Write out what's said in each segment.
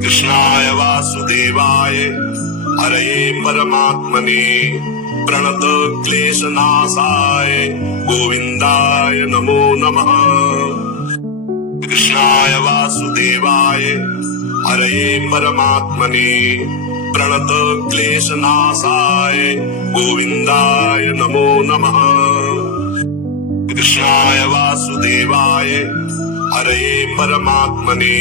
कृष्णाय वासुदेवाय हरये परमात्मने प्रणत क्लेशनाशाय गोविन्दाय नमो नमः। कृष्णाय वासुदेवाय हरये परमात्मने प्रणत क्लेशनाशाय गोविन्दाय नमो नमः। कृष्णाय वासुदेवाय हरये परमात्मने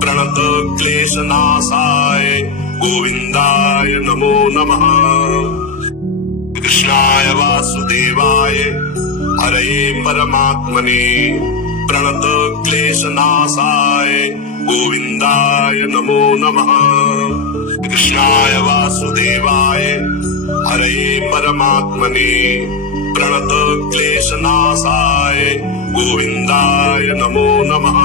प्रणत क्लेशनाशाय गोविन्दाय नमो नमः। कृष्णाय वासुदेवाय हरये परमात्मने प्रणत क्लेशनाशाय गोविन्दाय नमो नमः। कृष्णाय वासुदेवाय हरये परमात्मने प्रणत क्लेशनाशाय गोविन्दाय नमो नमः।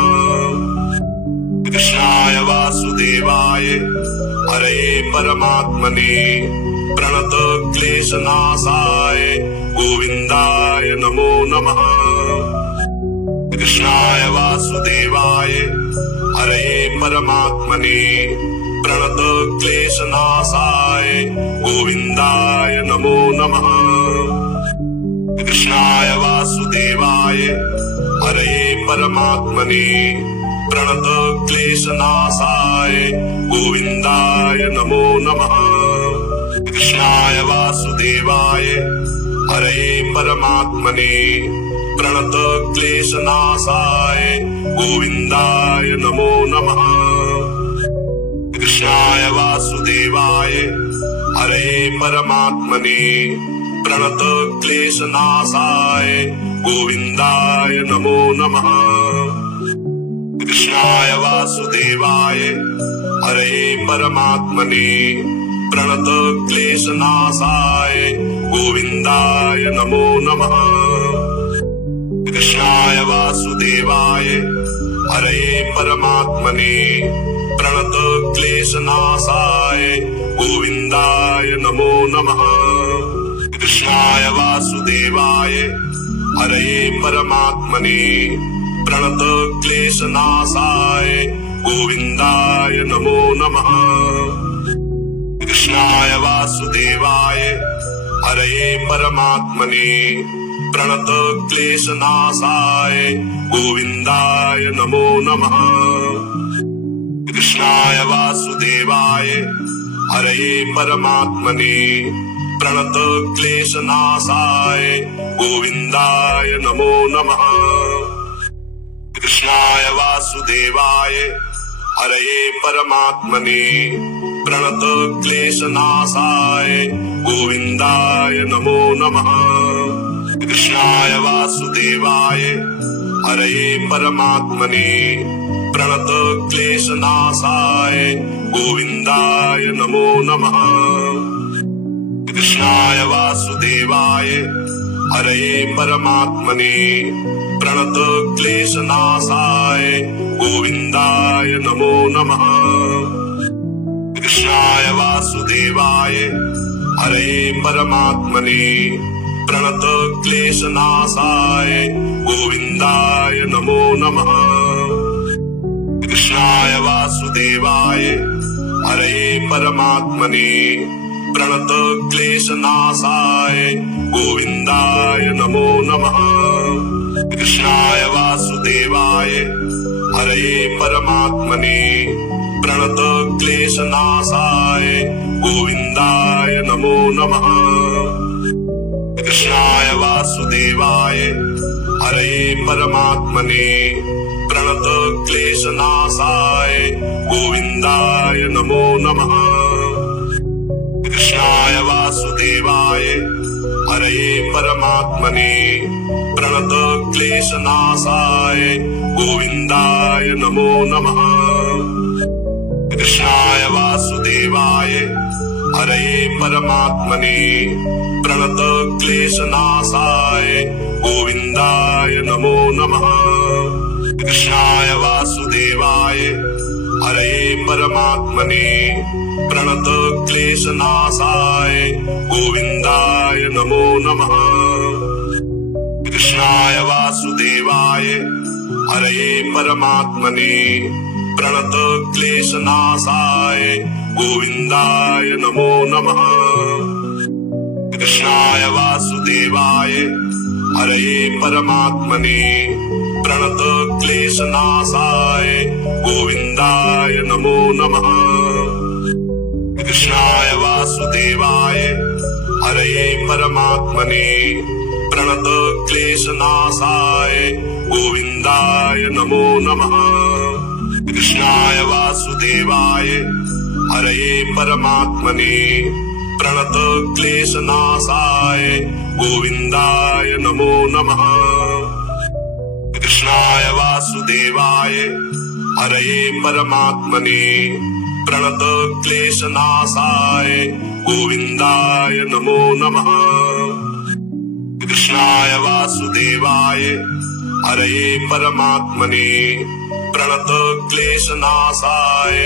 कृष्णाय वासुदेवाय हरये परमात्मने प्रणत क्लेशनाशाय गोविन्दाय नमो नमः। कृष्णाय वासुदेवाय हरये परमात्मने प्रणत क्लेशनाशाय गोविन्दाय नमो नमः। कृष्णाय वासुदेवाय हरये परमात्मने प्रणत क्लेशनाशाय गोविन्दाय नमो नमः। कृष्णाय वासुदेवाय हरये परमात्मने प्रणत क्लेशनाशाय गोविन्दाय नमो नमः। कृष्णाय वासुदेवाय हरये परमात्मने प्रणत क्लेशनाशाय गोविन्दाय नमो नमः। कृष्णाय वासुदेवाय हरये परमात्मने प्रणत क्लेशनाशाय गोविन्दाय नमो नमः। कृष्णाय वासुदेवाय हरये परमात्मने प्रणत क्लेशनाशाय गोविन्दाय नमो नमः। कृष्णाय वासुदेवाय हरये परमात्मने प्रणत क्लेशनाशाय गोविन्दाय नमो नमः। कृष्णाय वासुदेवाय हरये परमात्मने प्रणत क्लेशनाशाय गोविन्दाय नमो नमः। कृष्णाय वासुदेवाय हरये परमात्मने प्रणत क्लेशनाशाय गोविन्दाय नमो नमः। कृष्णाय वासुदेवाय हरये परमात्मने प्रणत क्लेशनाशाय गोविन्दाय नमो नमः। कृष्णाय वासुदेवाय हरये परमात्मने प्रणत क्लेशनाशाय गोविन्दाय नमो नमः। कृष्णाय वासुदेवाय हरये परमात्मने प्रणत क्लेशनाशाय गोविन्दाय नमो नमः। कृष्णाय वासुदेवाय हरये परमात्मने प्रणत क्लेशनाशाय गोविन्दाय नमो नमः। कृष्णाय वासुदेवाय हरये परमात्मने प्रणत क्लेशनाशाय गोविन्दाय नमो नमः। कृष्णाय वासुदेवाय हरये परमात्मने प्रणत क्लेशनाशाय गोविन्दाय नमो नमः। कृष्णाय वासुदेवाय हरये परमात्मने प्रणत क्लेशनाशाय गोविन्दाय नमो नमः। कृष्णाय वासुदेवाय हरये परमात्मने प्रणत क्लेशनाशाय गोविन्दाय नमो नमः। कृष्णाय वासुदेवाय हरये परमात्मने प्रणत क्लेशनाशाय गोविन्दाय नमो नमः। कृष्णाय वासुदेवाय हरये परमात्मने प्रणत क्लेशनाशाय गोविन्दाय नमो नमः। कृष्णाय वासुदेवाय हरये परमात्मने प्रणत क्लेशनाशाय गोविन्दाय नमो नमः। कृष्णाय वासुदेवाय हरये परमात्मने प्रणत क्लेशनाशाय गोविन्दाय नमो नमः। कृष्णाय वासुदेवाय हरये परमात्मने प्रणत क्लेशनाशाय गोविन्दाय नमो नमः। कृष्णाय वासुदेवाय हरये परमात्मने प्रणत क्लेशनाशाय गोविन्दाय नमो नमः। कृष्णाय वासुदेवाय हरये परमात्मने प्रणत क्लेशनाशाय गोविन्दाय नमो नमः। कृष्णाय वासुदेवाय हरये परमात्मने प्रणत क्लेशनाशाय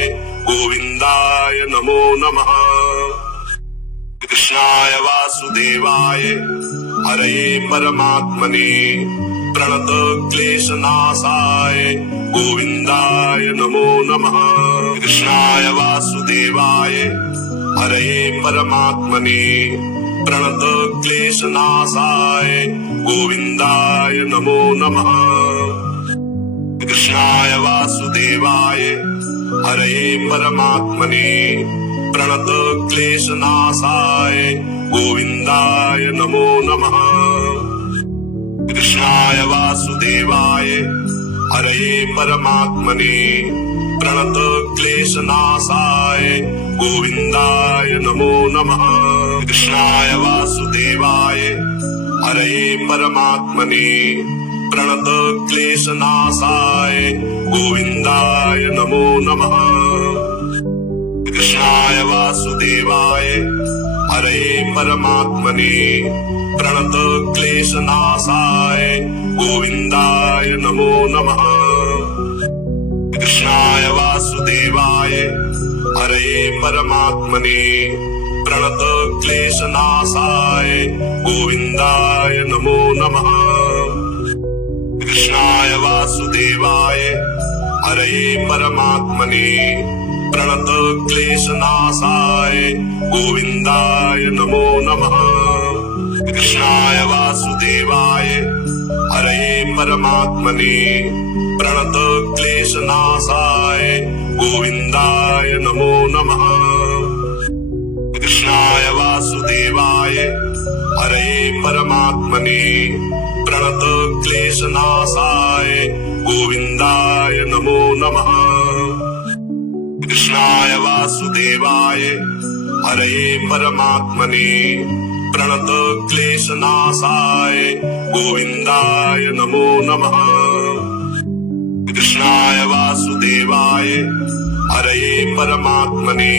गोविन्दाय नमो नमः। कृष्णाय वासुदेवाय हरये परमात्मने प्रणत क्लेशनाशाय गोविन्दाय नमो नमः। कृष्णाय वासुदेवाय हरये परमात्मने प्रणत क्लेशनाशाय गोविन्दाय नमो नमः। कृष्णाय वासुदेवाय हरये परमात्मने प्रणत क्लेशनाशाय गोविन्दाय नमो नमः। कृष्णाय वासुदेवाय हरये परमात्मने प्रणत क्लेशनाशाय गोविन्दाय नमो नमः। कृष्णाय वासुदेवाय हरये परमात्मने प्रणत क्लेशनाशाय गोविन्दाय नमो नमः। कृष्णाय वासुदेवाय हरये परमात्मने प्रणत क्लेशनाशाय गोविन्दाय नमो नमः। कृष्णाय वासुदेवाय हरये परमात्मने प्रणत क्लेशनाशाय गोविन्दाय नमो नमः। कृष्णाय वासुदेवाय हरये परमात्मने प्रणत क्लेशनाशाय गोविन्दाय नमो नमः। कृष्णाय वासुदेवाय हरये परमात्मने प्रणत क्लेशनाशाय गोविन्दाय नमो नमः। कृष्णाय वासुदेवाय हरये परमात्मने प्रणत क्लेशनाशाय गोविन्दाय नमो नमः। कृष्णाय वासुदेवाय हरये परमात्मने प्रणत क्लेशनाशाय गोविन्दाय नमो नमः। कृष्णाय वासुदेवाय हरये परमात्मने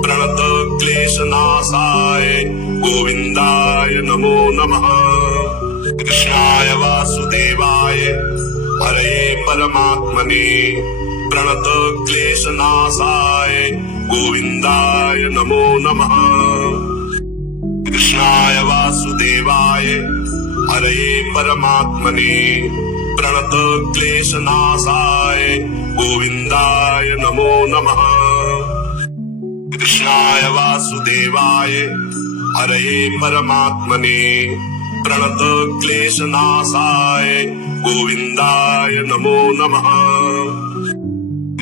प्रणत क्लेशनाशाय गोविन्दाय नमो नमः। कृष्णाय वासुदेवाय हरये परमात्मने प्रणत क्लेशनाशाय गोविन्दाय नमो नमः। कृष्णाय वासुदेवाय हरये परमात्मने प्रणत क्लेशनाशाय गोविन्दाय नमो नमः। कृष्णाय वासुदेवाय हरये परमात्मने प्रणत क्लेशनाशाय गोविन्दाय नमो नमः।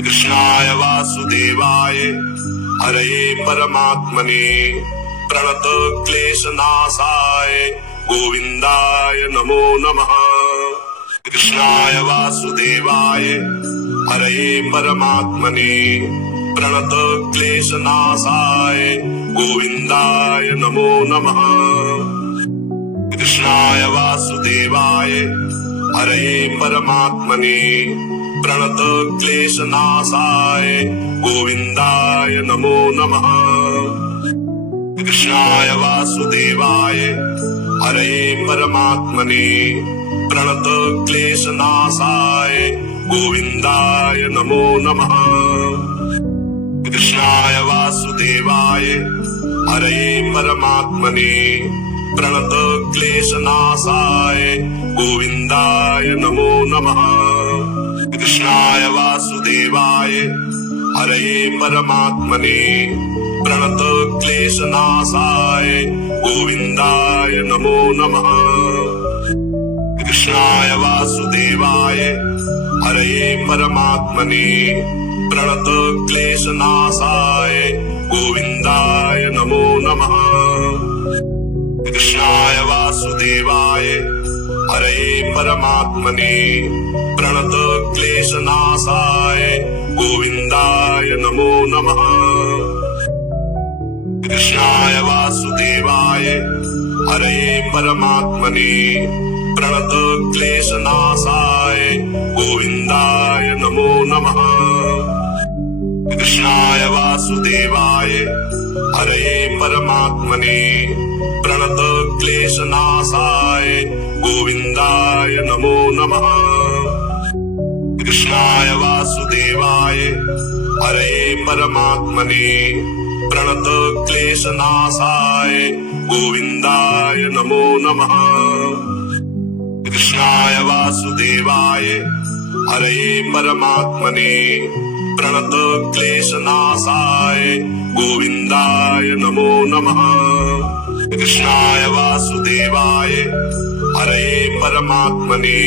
कृष्णाय वासुदेवाय हरये परमात्मने प्रणत क्लेशनाशाय गोविन्दाय नमो नमः। कृष्णाय वासुदेवाय हरये परमात्मने प्रणत क्लेशनाशाय गोविन्दाय नमो नमः। कृष्णाय वासुदेवाय हरये परमात्मने प्रणत क्लेशनाशाय गोविन्दाय नमो नमः। कृष्णाय वासुदेवाय हरये परमात्मने प्रणत क्लेशनाशाय गोविन्दाय नमो नमः। कृष्णाय वासुदेवाय हरये परमात्मने प्रणत क्लेशनाशाय गोविन्दाय नमो नमः। कृष्णाय वासुदेवाय हरये परमात्मने प्रणत क्लेशनाशाय गोविन्दाय नमो नमः। कृष्णाय वासुदेवाय हरये परमात्मने प्रणत क्लेशनाशाय गोविन्दाय नमो नमः। कृष्णाय वासुदेवाय हरये परमात्मने प्रणत क्लेशनाशाय गोविन्दाय नमो नमः। कृष्णाय वासुदेवाय हरये परमात्मने प्रणत क्लेशनाशाय गोविन्दाय नमो नमः। कृष्णाय वासुदेवाय हरये परमात्मने प्रणत क्लेशनाशाय गोविन्दाय नमो नमः। कृष्णाय वासुदेवाय हरये परमात्मने प्रणत क्लेशनाशाय गोविन्दाय नमो नमः। कृष्णाय वासुदेवाय हरये परमात्मने प्रणत क्लेशनाशाय गोविन्दाय नमो नमः। कृष्णाय वासुदेवाय हरये परमात्मने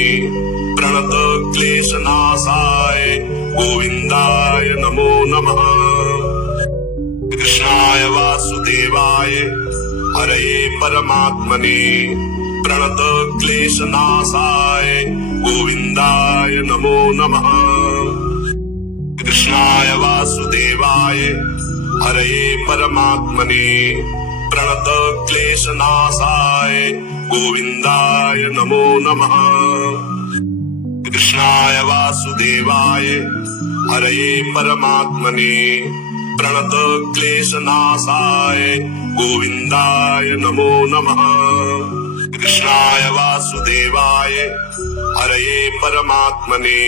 प्रणत क्लेशनाशाय गोविन्दाय नमो नमः। कृष्णाय वासुदेवाय हरये परमात्मने प्रणत क्लेशनाशाय गोविन्दाय नमो नमः। कृष्णाय वासुदेवाय हरये परमात्मने प्रणत क्लेशनाशाय गोविन्दाय नमो नमः। कृष्णाय वासुदेवाय हरये परमात्मने प्रणत क्लेशनाशाय गोविन्दाय नमो नमः। कृष्णाय वासुदेवाय हरये परमात्मने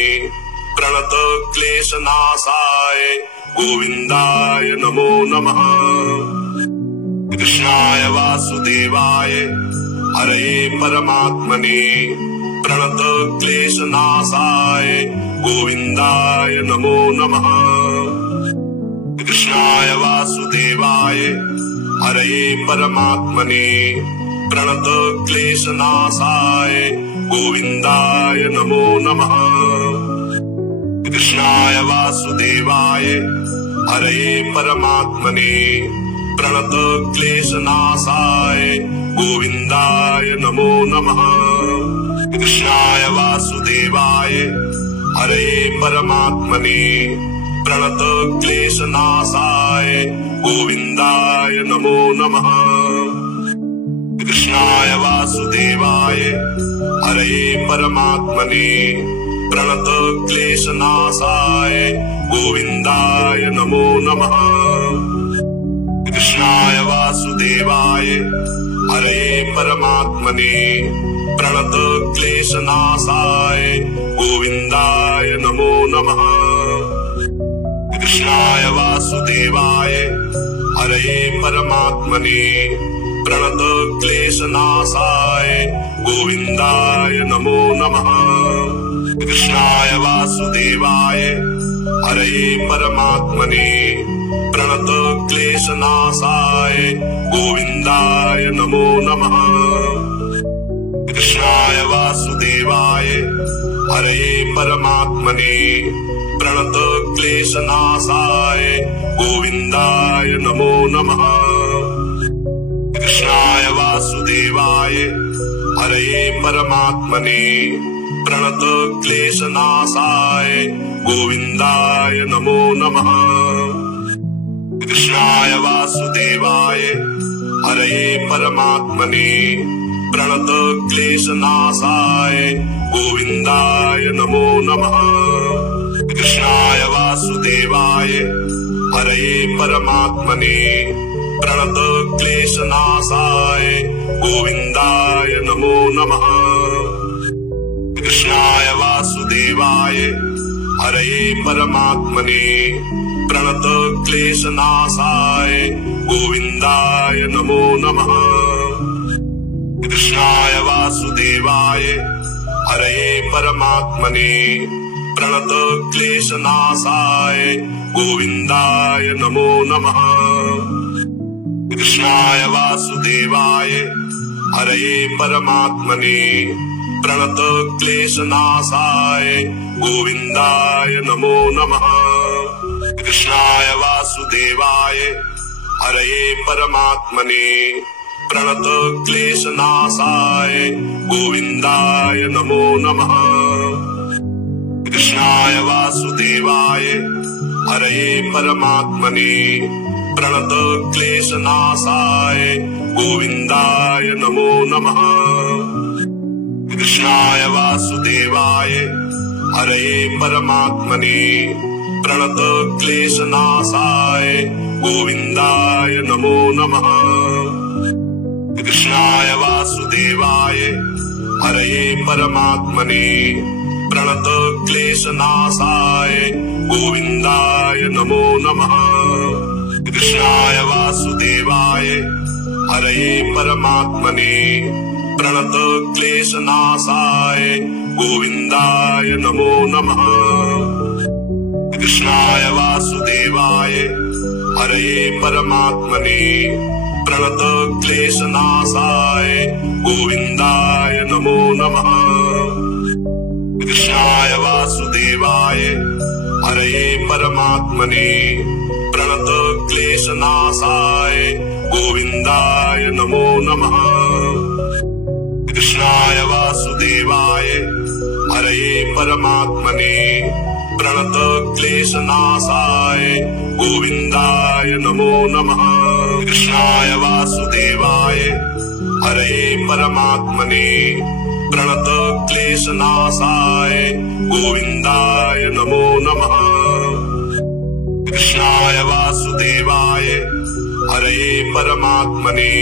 प्रणत क्लेशनाशाय गोविन्दाय नमो नमः। कृष्णाय वासुदेवाय हरये परमात्मने प्रणत क्लेशनाशाय गोविन्दाय नमो नमः। कृष्णाय वासुदेवाय हरये परमात्मने प्रणत क्लेशनाशाय गोविन्दाय नमो नमः। कृष्णाय वासुदेवाय हरये परमात्मने प्रणत क्लेशनाशाय गोविन्दाय नमो नमः। कृष्णाय वासुदेवाय हरये परमात्मने प्रणत क्लेशनाशाय गोविन्दाय नमो नमः। कृष्णाय वासुदेवाय हरये परमात्मने प्रणत क्लेशनाशाय गोविन्दाय नमो नमः। कृष्णाय वासुदेवाय हरये परमात्मने प्रणत क्लेशनाशाय गोविन्दाय नमो नमः। कृष्णाय वासुदेवाय हरये परमात्मने प्रणत क्लेशनाशाय गोविन्दाय नमो नमः। कृष्णाय वासुदेवाय हरये परमात्मने प्रणत क्लेशनाशाय गोविन्दाय नमो नमः। कृष्णाय वासुदेवाय हरये परमात्मने प्रणत क्लेशनाशाय गोविन्दाय नमो नमः। कृष्णाय वासुदेवाय हरये परमात्मने प्रणत क्लेशनाशाय गोविन्दाय नमो नमः। कृष्णाय वासुदेवाय हरये परमात्मने प्रणत क्लेशनाशाय गोविन्दाय नमो नमः। कृष्णाय वासुदेवाय हरये परमात्मने प्रणत क्लेशनाशाय गोविन्दाय नमो नमः। कृष्णाय वासुदेवाय हरये परमात्मने प्रणत क्लेशनाशाय गोविन्दाय नमो नमः। कृष्णाय वासुदेवाय हरये परमात्मने प्रणतक्लेशनाशाय गोविन्दाय नमो नमः। कृष्णाय वासुदेवाय हरये परमात्मने प्रणतक्लेशनाशाय गोविन्दाय नमो नमः। कृष्णाय वासुदेवाय हरये परमात्मने प्रणतक्लेशनाशाय गोविन्दाय नमो नमः। कृष्णाय वासुदेवाय हरये परमात्मने प्रणतक्लेशनाशाय गोविन्दाय नमो नमः। कृष्णाय वासुदेवाय हरये परमात्मने प्रणतक्लेशनाशाय गोविन्दाय नमो नमः। कृष्णाय वासुदेवाय हरये परमात्मने प्रणतक्लेशनाशाय गोविन्दाय नमो नमः। कृष्णाय वासुदेवाय हरये परमात्मने प्रणतक्लेशनाशाय गोविन्दाय नमो नमः। कृष्णाय वासुदेवाय हरये परमात्मने प्रणतक्लेशनाशाय गोविन्दाय नमो नमः। कृष्णाय वासुदेवाय हरये परमात्मने प्रणतक्लेशनाशाय गोविन्दाय नमो नमः। कृष्णाय वासुदेवाय हरये परमात्मने प्रणतक्लेशनाशाय गोविन्दाय नमो नमः। कृष्णाय वासुदेवाय हरये परमात्मने प्रणतक्लेशनाशाय गोविन्दाय नमो नमः। कृष्णाय वासुदेवाय हरये परमात्मने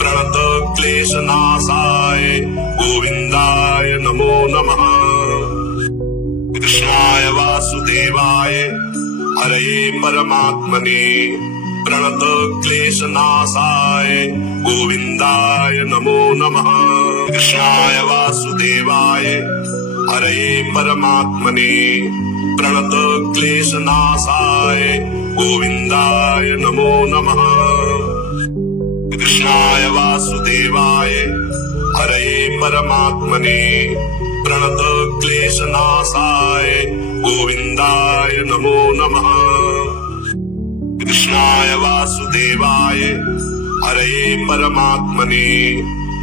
प्रणतक्लेशनाशाय गोविन्दाय नमो नमः। कृष्णाय वासुदेवाय हरये परमात्मने प्रणतक्लेशनाशाय गोविन्दाय नमो नमः। कृष्णाय वासुदेवाय हरये परमात्मने प्रणतक्लेशनाशाय गोविन्दाय नमो नमः। कृष्णाय वासुदेवाय हरये परमात्मने प्रणतक्लेशनाशाय गोविन्दाय नमो नमः। कृष्णाय वासुदेवाय हरये परमात्मने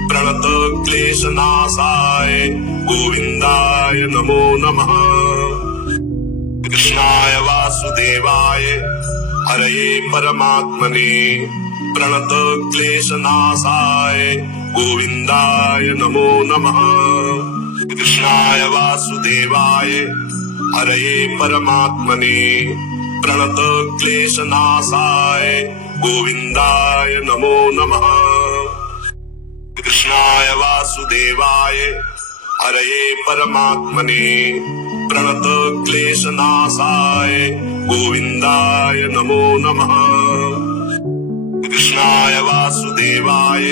प्रणतक्लेशनाशाय गोविन्दाय नमो नमः। कृष्णाय वासुदेवाय हरये परमात्मने प्रणतक्लेशनाशाय गोविन्दाय नमो नमः। कृष्णाय वासुदेवाय हरये परमात्मने प्रणतक्लेशनाशाय गोविन्दाय नमो नमः। कृष्णाय वासुदेवाय हरये परमात्मने प्रणतक्लेशनाशाय गोविन्दाय नमो नमः। कृष्णाय वासुदेवाय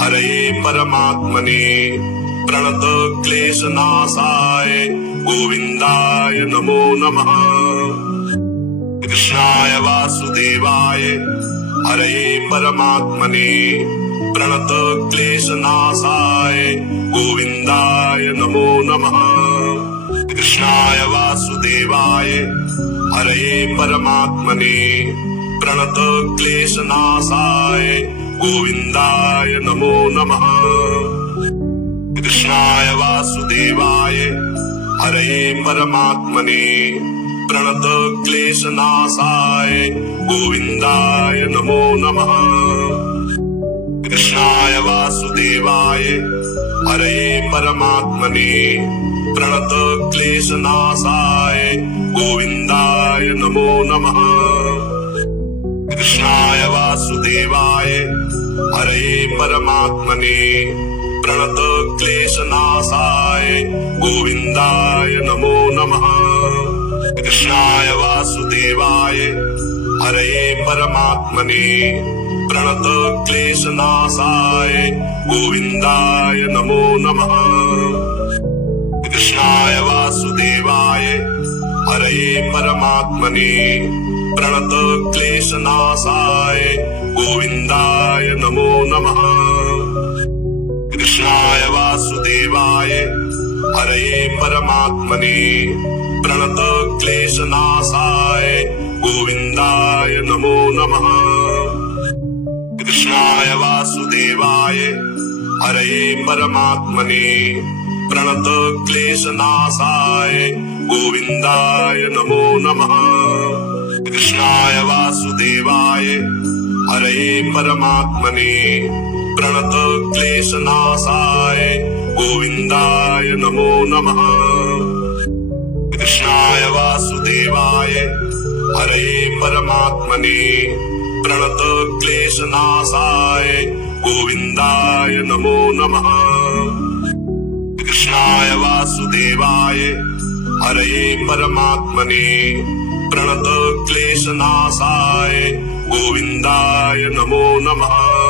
हरये परमात्मने प्रणतक्लेशनाशाय गोविन्दाय नमो नमः। कृष्णाय वासुदेवाय हरये परमात्मने प्रणतक्लेशनाशाय गोविन्दाय नमो नमः। कृष्णाय वासुदेवाय हरये परमात्मने प्रणतक्लेशनाशाय गोविन्दाय नमो नमः। कृष्णाय वासुदेवाय हरये परमात्मने प्रणतक्लेशनाशाय गोविन्दाय नमो नमः। कृष्णाय वासुदेवाय हरये परमात्मने प्रणतक्लेशनाशाय गोविन्दाय नमो नमः। कृष्णाय वासुदेवाय हरये परमात्मने प्रणतक्लेशनाशाय गोविन्दाय नमो नमः। कृष्णाय वासुदेवाय हरये परमात्मने प्रणतक्लेशनाशाय गोविन्दाय नमो नमः। कृष्णाय वासुदेवाय परमात्मने प्रणत क्लेशनाशाय गोविन्दाय नमो नमः। कृष्णाय वासुदेवाय हरये परमात्मने प्रणत क्लेशनाशाय गोविन्दाय नमो नमः। कृष्णाय वासुदेवाय हरये परमात्मने प्रणत क्लेशनाशाय गोविन्दाय नमो नमः। कृष्णाय वासुदेवाय हरये परमात्मने प्रणत क्लेशनाशाय गोविन्दाय नमो नमः। कृष्णाय वासुदेवाय हरये परमात्मने प्रणत क्लेशनाशाय गोविन्दाय नमो नमः। कृष्णाय वासुदेवाय हरये परमात्मने प्रणत क्लेशनाशाय गोविन्दाय नमो नमः।